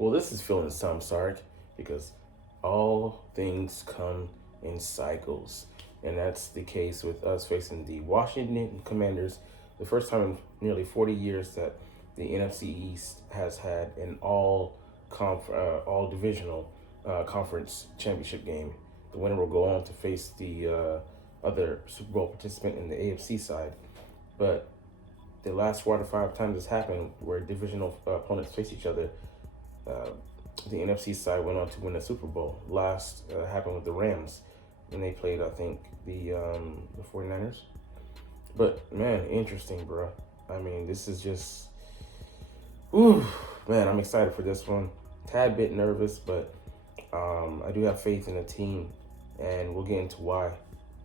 Well, this is feeling some Sark because all things come in cycles. And that's the case with us facing the Washington Commanders, the first time in nearly 40 years that the NFC East has had an all divisional conference championship game. The winner will go on to face the other Super Bowl participant in the AFC side. But the last 4 to 5 times this happened, where divisional opponents face each other, uh, the NFC side went on to win the Super Bowl. Last happened with the Rams when they played, I think, the 49ers. But man, interesting, bro. I mean, this is just, ooh, man. I'm excited for this one. Tad bit nervous, but I do have faith in the team, and we'll get into why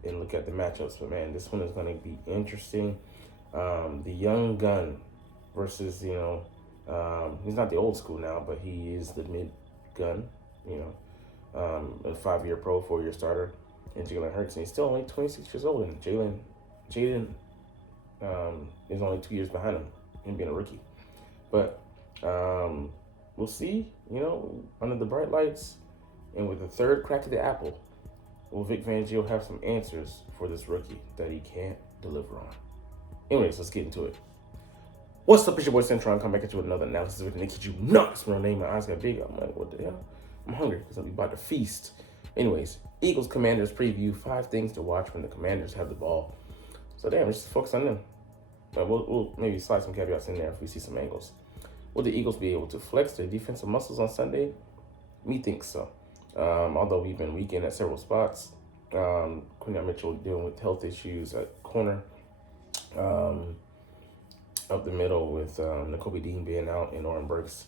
and look at the matchups. But man, this one is going to be interesting. The young gun versus, he's not the old school now, but he is the mid gun, a 5-year pro, 4-year starter, and Jalen Hurts. And he's still only 26 years old, and Jaden is only 2 years behind him being a rookie. But we'll see, under the bright lights and with the third crack of the apple, will Vic Fangio have some answers for this rookie that he can't deliver on? Anyways, let's get into it. What's up, it's your boy Cintron. Come back at you with another analysis with Nick. You nuts. My name, my eyes got big. I'm like, what the hell? I'm hungry because I'm about to feast. Anyways, Eagles Commanders preview: 5 things to watch when the Commanders have the ball. So damn, let's just focus on them. But we'll maybe slide some caveats in there if we see some angles. Will the Eagles be able to flex their defensive muscles on Sunday? Me thinks so. Although we've been weakened at several spots. Quinyon Mitchell dealing with health issues at corner. Up the middle with Nakobe Dean being out and Oren Burks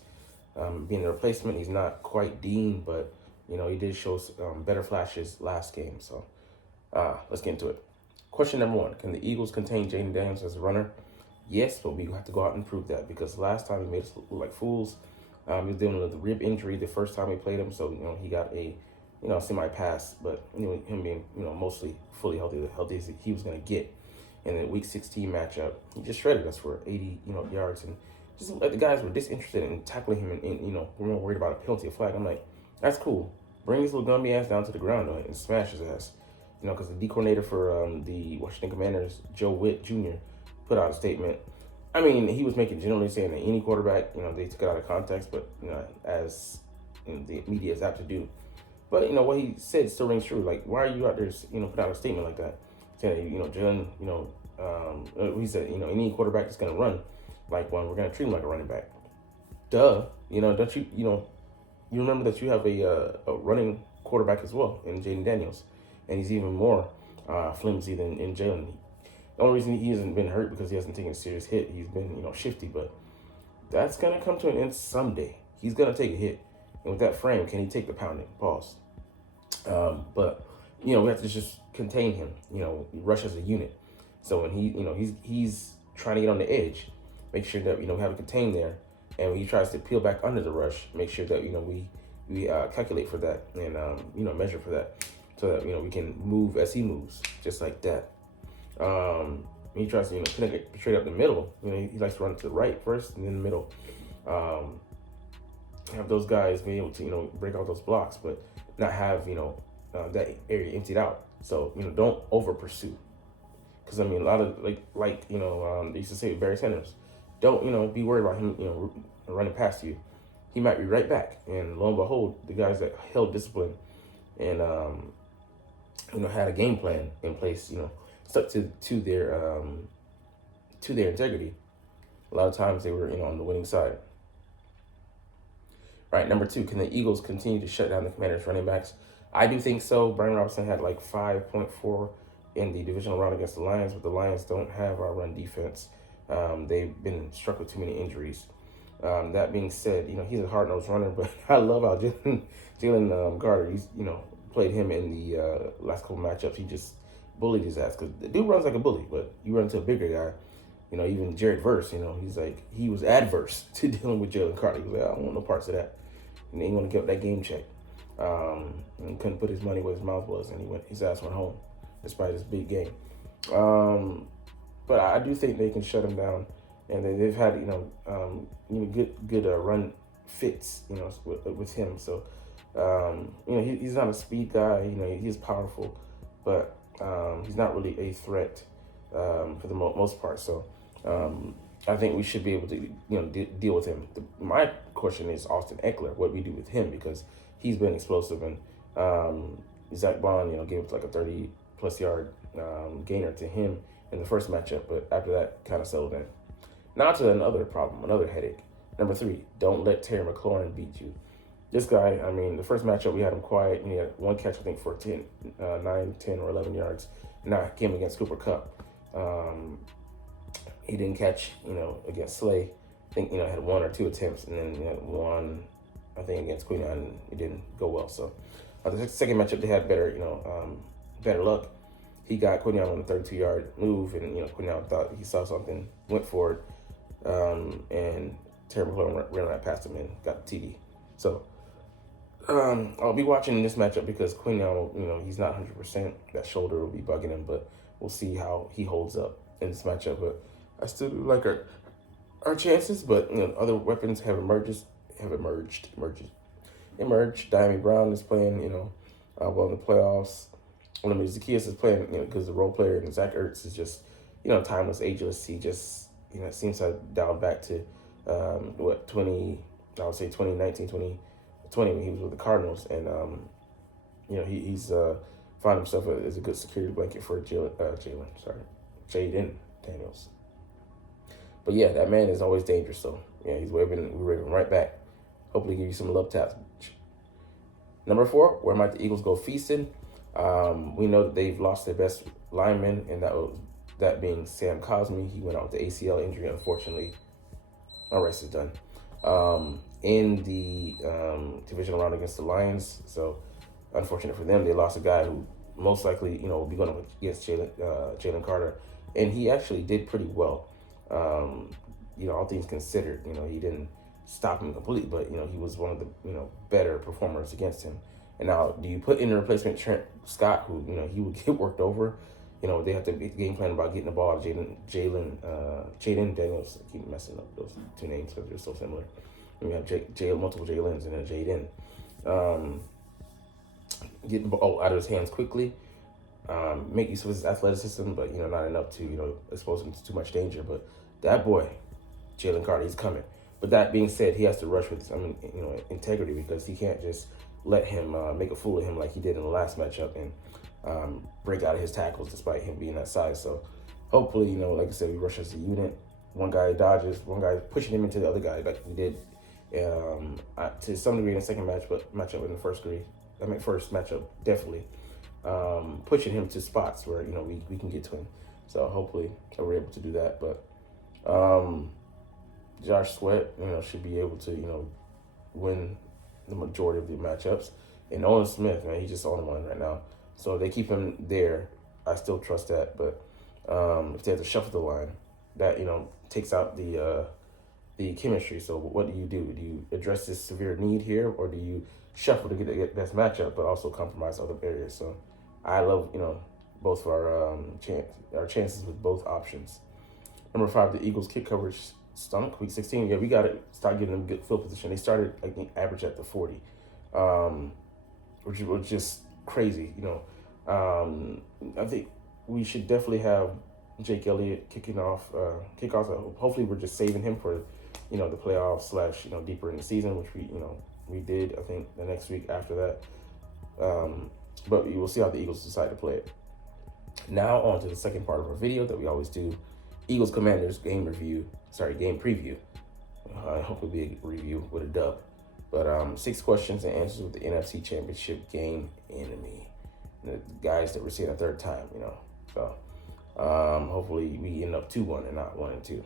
being the replacement. He's not quite Dean, but he did show better flashes last game. So let's get into it. Question number 1: Can the Eagles contain Jaden Daniels as a runner? Yes, but we have to go out and prove that, because last time he made us look like fools. He was dealing with a rib injury the first time we played him, so he got a semi-pass, but him being mostly fully healthy, the healthiest he was going to get in the Week 16 matchup, he just shredded us for 80 yards, and just like the guys were disinterested in tackling him, and we weren't worried about a penalty, a flag. I'm like, that's cool. Bring his little Gumby ass down to the ground though, and smash his ass. Because the D coordinator for the Washington Commanders, Joe Witt Jr., put out a statement. I mean, he was making generally saying that any quarterback, they took it out of context, but as the media is apt to do. But what he said still rings true. Like, why are you out there, put out a statement like that, saying Jalen, he said, any quarterback that's gonna run like one, we're gonna treat him like a running back. Duh, don't you, you remember that you have a running quarterback as well in Jaden Daniels, and he's even more flimsy than in Jalen. The only reason he hasn't been hurt because he hasn't taken a serious hit. He's been, shifty, but that's gonna come to an end someday. He's gonna take a hit, and with that frame, can he take the pounding? Pause. But we have to just contain him. Rush as a unit. So when he's trying to get on the edge, make sure that we have it contained there, and when he tries to peel back under the rush, make sure that we calculate for that and measure for that, so that we can move as he moves, just like that. He tries to connect straight up the middle. He likes to run to the right first and then the middle. Have those guys be able to break out those blocks, but not have that area emptied out. So don't over pursue, because a lot of they used to say with Barry Sanders, don't be worried about him running past you. He might be right back, and lo and behold, the guys that held discipline and had a game plan in place, stuck to their integrity. A lot of times they were on the winning side. Right, number 2: Can the Eagles continue to shut down the Commanders' running backs? I do think so. Brian Robinson had like 5.4 in the divisional round against the Lions, but the Lions don't have our run defense. They've been struck with too many injuries. That being said, he's a hard-nosed runner, but I love how Jalen Carter, he's played him in the last couple matchups. He just bullied his ass, because the dude runs like a bully, but you run into a bigger guy. Even Jared Verse, he's like, he was adverse to dealing with Jalen Carter. He was like, I don't want no parts of that. And he want to get that game check. And couldn't put his money where his mouth was, and his ass went home, despite his big game. But I do think they can shut him down, and they've had good run fits, with him. So, he's not a speed guy. He's powerful, but he's not really a threat for the most part. So, I think we should be able to, deal with him. My question is Austin Eckler, what we do with him, because he's been explosive, and Zach Bond, gave up like a 30-plus yard gainer to him in the first matchup, but after that, kind of settled in. Now to another problem, another headache. Number 3, don't let Terry McLaurin beat you. This guy, the first matchup, we had him quiet, and he had one catch, I think, for 9, 10, or 11 yards. Now, it came against Cooper Kupp. He didn't catch, against Slay. I think, had 1 or 2 attempts, and then he had 1, I think, against Quinyon, and it didn't go well. So, the second matchup, they had better, better luck. He got Quinyon on a 32-yard move, and, Quinyon thought he saw something, went for it, and Terry McLaurin ran right past him and got the TD. So, I'll be watching this matchup because Quinyon, he's not 100%. That shoulder will be bugging him, but we'll see how he holds up in this matchup. But I still do like our chances, but other weapons have emerged. Diami Brown is playing, well in the playoffs. Zacchaeus is playing, because the role player, and Zach Ertz is just, timeless, ageless. He just, seems to have dialed back to 2019, 2020 when he was with the Cardinals, and he's found himself as a good security blanket for Jaden Daniels. But yeah, that man is always dangerous. So yeah, he's waving right back. Hopefully, give you some love taps. Number 4, where might the Eagles go feasting? We know that they've lost their best lineman, and that being Sam Cosmi. He went out with the ACL injury, unfortunately. Our race is done. In the divisional round against the Lions. So, unfortunate for them, they lost a guy who most likely, will be going against Jalen Carter. And he actually did pretty well. All things considered, he didn't stop him completely, but, he was one of the, better performers against him. And now, do you put in a replacement Trent Scott, who, he would get worked over? They have to be game plan about getting the ball to Jaden Daniels. I keep messing up those 2 names because they're so similar. And we have multiple Jalen's and then Jaden. Getting the ball out of his hands quickly. Make use of his athleticism, but, not enough to, expose him to too much danger. But that boy, Jalen Carter, he's coming. But that being said, he has to rush with, integrity, because he can't just let him make a fool of him like he did in the last matchup and break out of his tackles despite him being that size. So hopefully, like I said, we rush as a unit. One guy dodges, one guy pushing him into the other guy like we did to some degree in the second matchup in the first matchup, definitely. Pushing him to spots where, we can get to him. So hopefully we're able to do that. But Josh Sweat, should be able to, win the majority of the matchups. And Owen Smith, man, he's just on one right now. So if they keep him there, I still trust that. But if they have to shuffle the line, that, takes out the chemistry. So what do? Do you address this severe need here, or do you shuffle to get the best matchup, but also compromise other areas? So I love, both of our chances with both options. Number 5, the Eagles kick coverage stunk. Week 16, yeah, we got to start giving them good field position. They started, I think, average at the 40, which was just crazy. I think we should definitely have Jake Elliott kickoff. Hopefully, we're just saving him for, the playoffs / deeper in the season, which we did. I think the next week after that. But we will see how the Eagles decide to play it. Now on to the second part of our video that we always do. Eagles Commanders game preview. I hope it'll be a review with a dub. But 6 questions and answers with the NFC Championship game enemy. The guys that we're seeing a third time, So hopefully we end up 2-1 and not 1-2.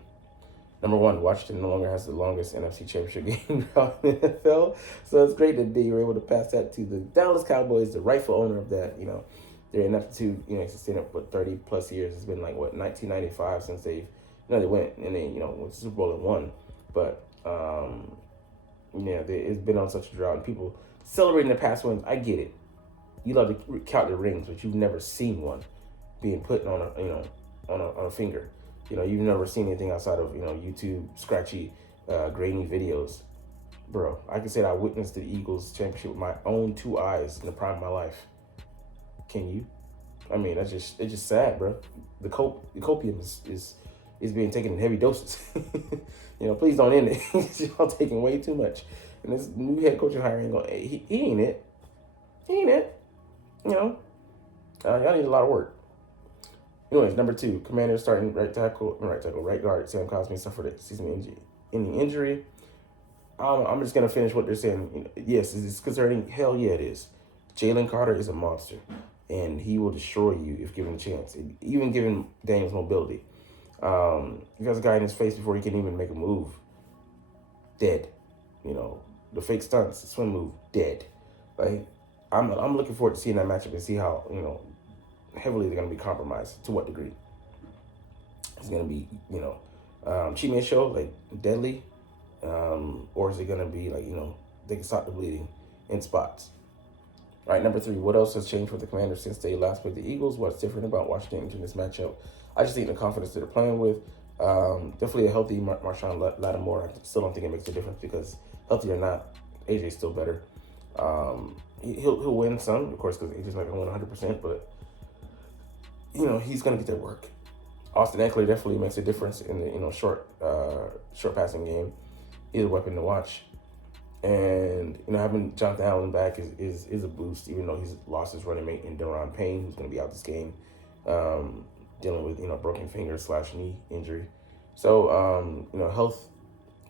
Number 1, Washington no longer has the longest NFC Championship game in the NFL. So it's great that they were able to pass that to the Dallas Cowboys, the rightful owner of that. Their ineptitude, existing for 30 plus years. It's been 1995 since they went and they, went to Super Bowl and won. But it's been on such a drought, and people celebrating their past wins. I get it. You love to count the rings, but you've never seen one being put on a finger. You've never seen anything outside of YouTube scratchy, grainy videos. bro, I can say that I witnessed the Eagles championship with my own 2 eyes in the prime of my life. Can you? I mean, it's just sad, bro. The copium is being taken in heavy doses. Please don't end it. Y'all taking way too much. And this new head coach hiring, he ain't it. He ain't it. Y'all need a lot of work. Anyways, number 2, Commanders starting right guard Sam Cosmi suffered a season-ending injury. I'm just gonna finish what they're saying. Yes, is this concerning? Hell yeah, it is. Jalen Carter is a monster, and he will destroy you if given a chance. Even given Daniel's mobility, he has a guy in his face before he can even make a move. Dead. The fake stunts, the swim move, dead. Like I'm looking forward to seeing that matchup and see how heavily they're gonna be compromised. To what degree? It's gonna be cheat man show like deadly. Or is it going to be like, they can stop the bleeding in spots? All right, number 3, what else has changed for the Commanders since they last played the Eagles? What's different about Washington in this matchup? I just think the confidence that they're playing with. Definitely a healthy Marshawn Lattimore. I still don't think it makes a difference because healthy or not, AJ's still better. He'll win some, of course, because AJ's not going to win 100%, but, he's going to get that work. Austin Eckler definitely makes a difference in the short passing game. He's a weapon to watch, and having Jonathan Allen back is a boost. Even though he's lost his running mate in Daron Payne, who's going to be out this game, dealing with broken finger / knee injury. So health,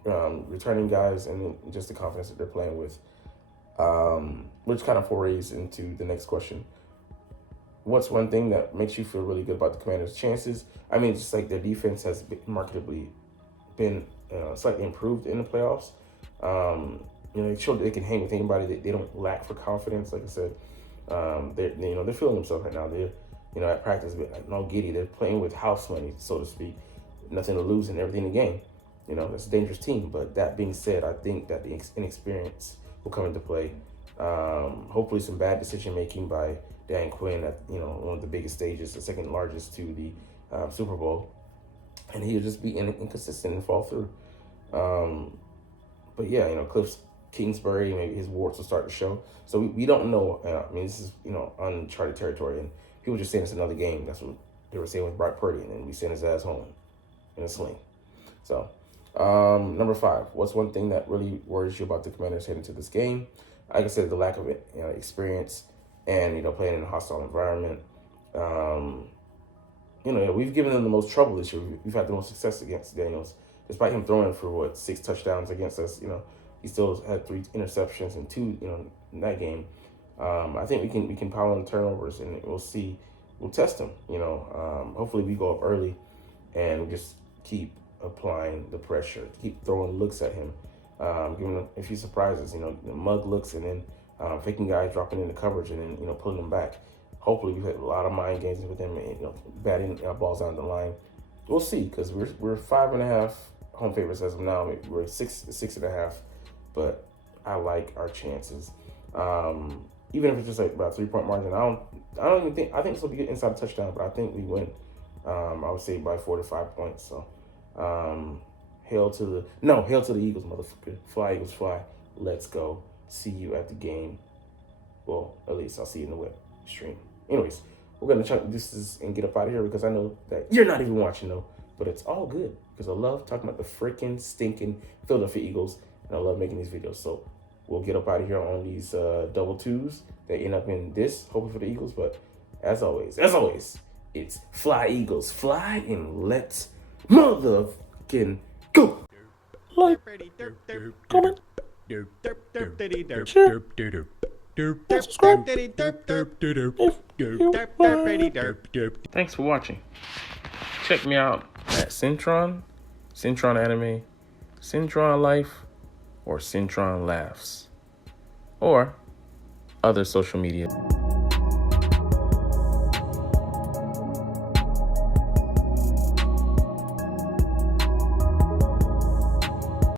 returning guys, and then just the confidence that they're playing with, which kind of forays into the next question. What's one thing that makes you feel really good about the Commanders' chances? I mean, just like their defense has markedly been slightly improved in the playoffs. They showed that they can hang with anybody. They don't lack for confidence. Like I said, they're feeling themselves right now. They're at practice, but like no giddy. They're playing with house money, so to speak. Nothing to lose and everything to gain. It's a dangerous team. But that being said, I think that the inexperience will come into play. Hopefully, some bad decision making by Dan Quinn at one of the biggest stages, the second largest to the Super Bowl, and he'll just be inconsistent and fall through. But yeah, Cliff Kingsbury, maybe his warts will start to show. So we don't know. This is uncharted territory, and people just saying it's another game. That's what they were saying with Brock Purdy, and then we send his ass home in a sling. So number 5, what's one thing that really worries you about the Commanders heading into this game? Like I said, the lack of experience and playing in a hostile environment. We've given them the most trouble this year. We've had the most success against Daniels, despite him throwing for 6 touchdowns against us. He still had 3 interceptions and 2 in that game. I think we can pile on turnovers, and we'll see. We'll test him. Hopefully we go up early, and we just keep applying the pressure, keep throwing looks at him, giving him a few surprises. The mug looks, and then faking guys dropping into coverage, and then pulling them back. Hopefully we've had a lot of mind games with him, and batting balls down the line. We'll see, because we're 5.5 home favorites as of now. Maybe we're 6.5, but I like our chances. Even if it's just like about 3-point margin, I don't even think, I think this will be an inside touchdown, but I think we win. I would say by 4 to 5 points. So hail to the Eagles, motherfucker. Fly Eagles fly. Let's go. See you at the game. Well, at least I'll see you in the web stream. Anyways, we're going to chunk this and get up out of here, because I know that you're not even watching, though. But it's all good, because I love talking about the freaking stinking Philadelphia Eagles, and I love making these videos. So we'll get up out of here on these double twos that end up in this, hoping for the Eagles. But as always, it's fly Eagles, fly, and let's motherfucking go. Like, comment, share, subscribe. Thanks for watching. Check me out at Cintron Anime, Cintron Life, or Cintron Laughs, or other social media.